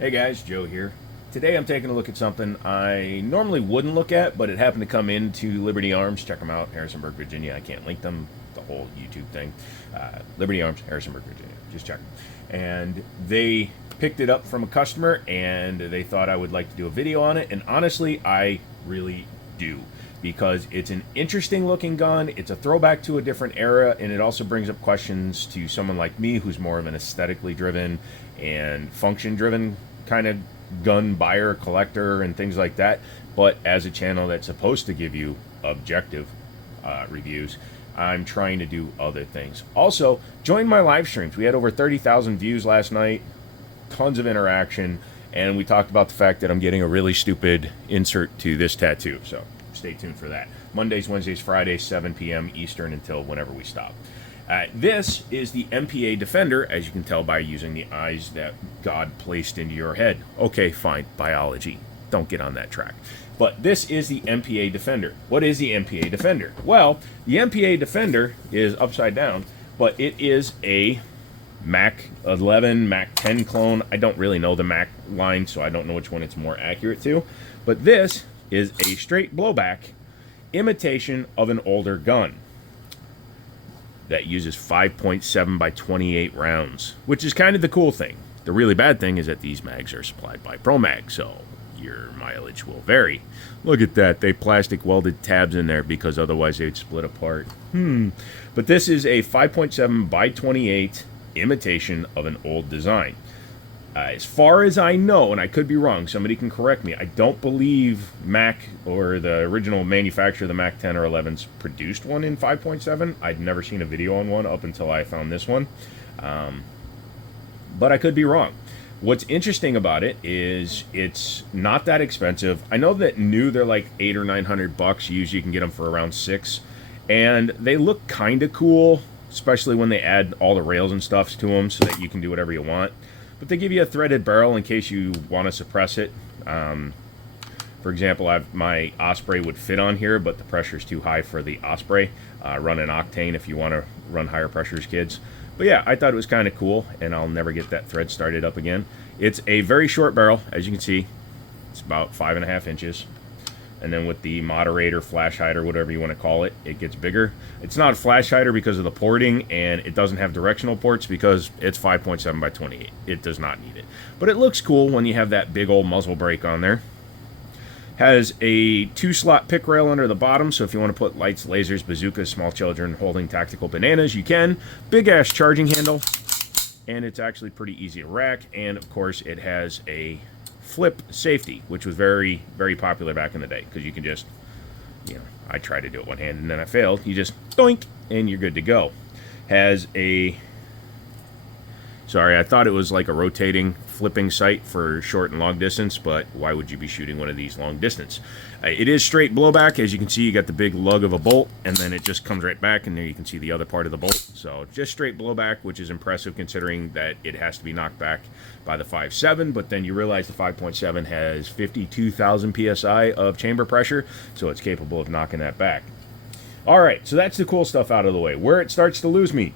Hey guys, Joe here. Today I'm taking a look at something I normally wouldn't look at, but it happened to come into Liberty Arms. Check them out, Harrisonburg, Virginia. I can't link them, the whole YouTube thing. Liberty Arms, Harrisonburg, Virginia. Just check. And they picked it up from a customer and they thought I would like to do a video on it. And honestly, I really do. Because it's an interesting looking gun, it's a throwback to a different era, and it also brings up questions to someone like me who's more of an aesthetically driven and function driven kind of gun buyer, collector, and things like that. But as a channel that's supposed to give you objective reviews, I'm trying to do other things. Also, join my live streams. We had over 30,000 views last night, tons of interaction, and we talked about the fact that I'm getting a really stupid insert to this tattoo. So stay tuned for that. Mondays, Wednesdays, Fridays, 7 p.m. Eastern until whenever we stop. This is the MPA Defender, as you can tell by using the eyes that God placed into your head. Okay, fine, biology. Don't get on that track. But this is the MPA Defender. What is the MPA Defender? Well, the MPA Defender is upside down, but it is a Mac 11, Mac 10 clone. I don't really know the Mac line, so I don't know which one it's more accurate to. But this is a straight blowback imitation of an older gun that uses 5.7 by 28 rounds, which is kind of the cool thing. The really bad thing is that these mags are supplied by ProMag, so your mileage will vary. Look at that, they plastic welded tabs in there because otherwise they'd split apart. But this is a 5.7 by 28 imitation of an old design. As far as I know, and I could be wrong, somebody can correct me, I don't believe Mac or the original manufacturer of the Mac 10 or 11s produced one in 5.7. I'd never seen a video on one up until I found this one. But I could be wrong. What's interesting about it is it's not that expensive. I know that new they're like $800 or $900. Usually you can get them for around $6. And they look kind of cool, especially when they add all the rails and stuff to them so that you can do whatever you want. But they give you a threaded barrel in case you want to suppress it. For example, my Osprey would fit on here, but the pressure is too high for the Osprey. Run an Octane if you want to run higher pressures, kids. But yeah, I thought it was kind of cool, and I'll never get that thread started up again. It's a very short barrel, as you can see. It's about 5.5 inches. And then with the moderator, flash hider, whatever you want to call it, it gets bigger. It's not a flash hider because of the porting, and it doesn't have directional ports because it's 5.7 by 28. It does not need it. But it looks cool when you have that big old muzzle brake on there. Has a 2-slot pick rail under the bottom, so if you want to put lights, lasers, bazookas, small children holding tactical bananas, you can. Big-ass charging handle, and it's actually pretty easy to rack. And, of course, it has a flip safety, which was very, very popular back in the day, because you can just, I tried to do it one hand and then I failed. You just doink and you're good to go. Has a, sorry, I thought it was like a rotating flipping sight for short and long distance, but why would you be shooting one of these long distance? It is straight blowback. As you can see, you got the big lug of a bolt, and then it just comes right back, and there you can see the other part of the bolt. So just straight blowback, which is impressive considering that it has to be knocked back by the 5.7, but then you realize the 5.7 has 52,000 psi of chamber pressure, so it's capable of knocking that back. All right, so that's the cool stuff out of the way. Where it starts to lose me,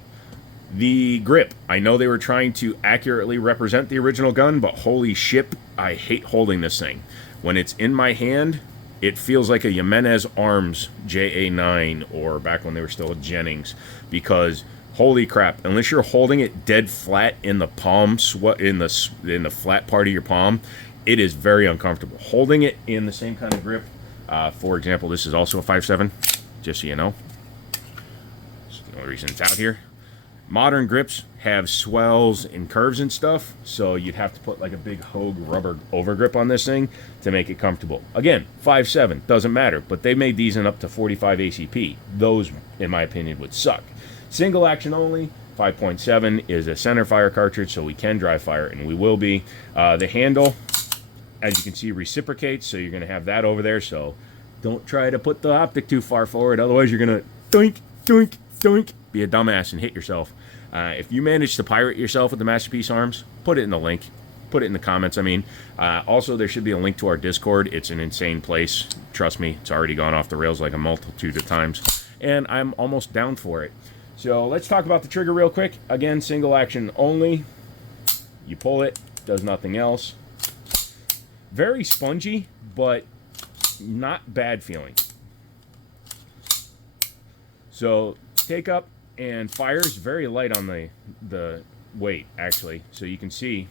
the grip. I know they were trying to accurately represent the original gun, but holy shit, I hate holding this thing. When it's in my hand, it feels like a Jimenez Arms JA9, or back when they were still Jennings, because holy crap, unless you're holding it dead flat in the palm, in the flat part of your palm, it is very uncomfortable. Holding it in the same kind of grip, for example, this is also a 5.7, just so you know. That's the only reason it's out here. Modern grips have swells and curves and stuff, so you'd have to put like a big Hogue rubber overgrip on this thing to make it comfortable. Again, 5.7, doesn't matter, but they made these in up to 45 ACP. Those, in my opinion, would suck. Single action only, 5.7 is a center fire cartridge, so we can dry fire, and we will be. The handle, as you can see, reciprocates, so you're going to have that over there, so don't try to put the optic too far forward, otherwise you're going to doink, doink, doink, be a dumbass and hit yourself. If you manage to pirate yourself with the Masterpiece Arms, put it in the link. Put it in the comments, I mean. Also, there should be a link to our Discord. It's an insane place. Trust me, it's already gone off the rails like a multitude of times. And I'm almost down for it. So let's talk about the trigger real quick. Again, single action only. You pull it, does nothing else. Very spongy, but not bad feeling. So take up and fires very light on the weight, actually. So you can see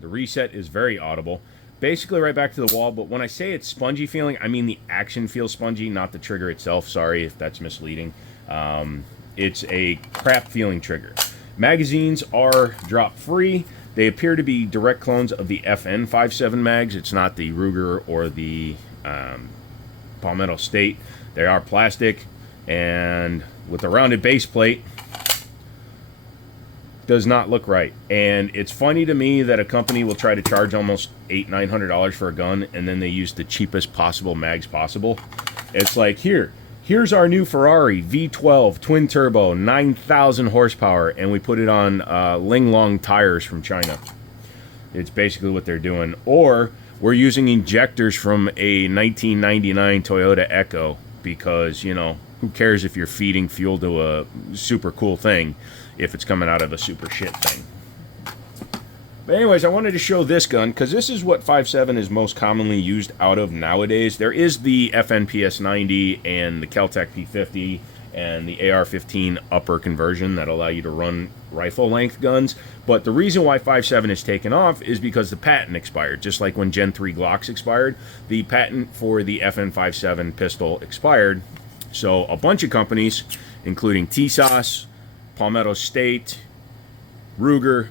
the reset is very audible. Basically right back to the wall, but when I say it's spongy feeling, I mean the action feels spongy, not the trigger itself. Sorry if that's misleading. It's a crap feeling trigger. Magazines are drop free. They appear to be direct clones of the FN57 mags. It's not the Ruger or the Palmetto State. They are plastic, and with a rounded base plate, does not look right. And it's funny to me that a company will try to charge almost $800-900 for a gun, and then they use the cheapest possible mags possible. It's like, here's our new Ferrari V12 twin turbo, 9,000 horsepower, and we put it on Linglong tires from China. It's basically what they're doing. Or we're using injectors from a 1999 Toyota Echo because, you know, who cares if you're feeding fuel to a super cool thing if it's coming out of a super shit thing. But anyways, I wanted to show this gun because this is what 5.7 is most commonly used out of nowadays. There is the FN PS90 and the Keltec P50 and the AR-15 upper conversion that allow you to run rifle length guns. But the reason why 5.7 is taken off is because the patent expired. Just like when Gen 3 Glocks expired, the patent for the FN 5.7 pistol expired. So a bunch of companies, including TSOS, Palmetto State, Ruger,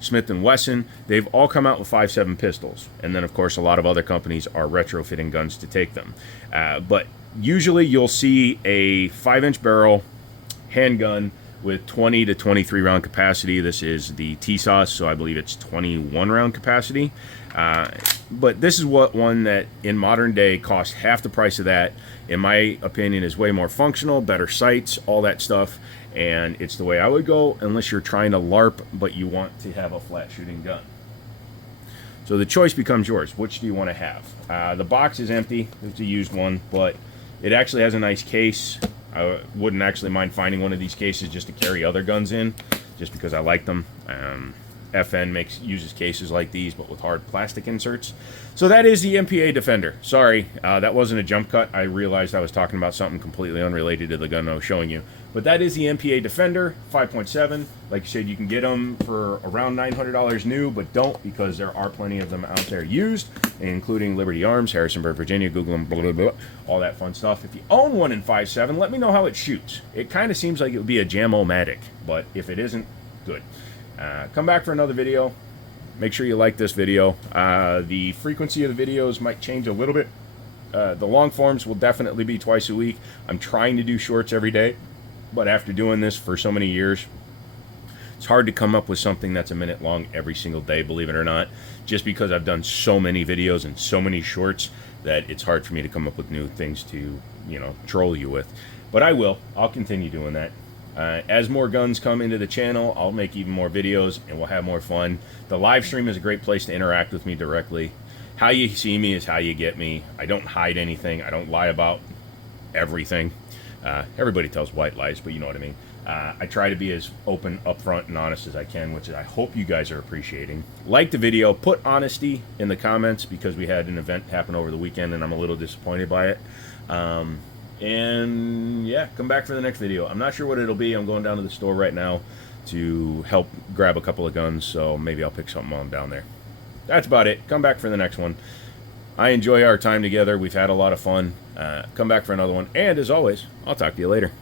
Smith & Wesson, they've all come out with 5.7 pistols. And then, of course, a lot of other companies are retrofitting guns to take them. But usually you'll see a 5-inch barrel handgun with 20 to 23 round capacity. This is the TSOS, so I believe it's 21 round capacity. But this is one that in modern day costs half the price of that. In my opinion, is way more functional, better sights, all that stuff. And it's the way I would go unless you're trying to LARP, but you want to have a flat shooting gun. So the choice becomes yours. Which do you want to have? The box is empty. It's a used one, but it actually has a nice case. I wouldn't actually mind finding one of these cases just to carry other guns in, just because I like them. FN uses cases like these, but with hard plastic inserts. So that is the MPA Defender. Sorry, that wasn't a jump cut. I realized I was talking about something completely unrelated to the gun I was showing you. But that is the MPA Defender 5.7. Like I said, you can get them for around $900 new, but don't, because there are plenty of them out there used, including Liberty Arms, Harrisonburg, Virginia, Google them, blah, blah, blah, all that fun stuff. If you own one in 5.7, let me know how it shoots. It kind of seems like it would be a Jam-O-Matic, but if it isn't, good. Come back for another video. Make sure you like this video. The frequency of the videos might change a little bit. The long forms will definitely be twice a week. I'm trying to do shorts every day, but after doing this for so many years, it's hard to come up with something that's a minute long every single day, believe it or not, just because I've done so many videos and so many shorts that it's hard for me to come up with new things to, you know, troll you with. But I will. I'll continue doing that. As more guns come into the channel, I'll make even more videos and we'll have more fun. The live stream is a great place to interact with me directly. How you see me is how you get me. I don't hide anything. I don't lie about everything. Everybody tells white lies, but you know what I mean. I try to be as open, upfront, and honest as I can, which I hope you guys are appreciating. Like the video, put honesty in the comments, because we had an event happen over the weekend and I'm a little disappointed by it. And yeah, come back for the next video. I'm not sure what it'll be. I'm going down to the store right now to help grab a couple of guns, so maybe I'll pick something while I'm down there. That's about it. Come back for the next one. I enjoy our time together. We've had a lot of fun. Come back for another one. And as always, I'll talk to you later.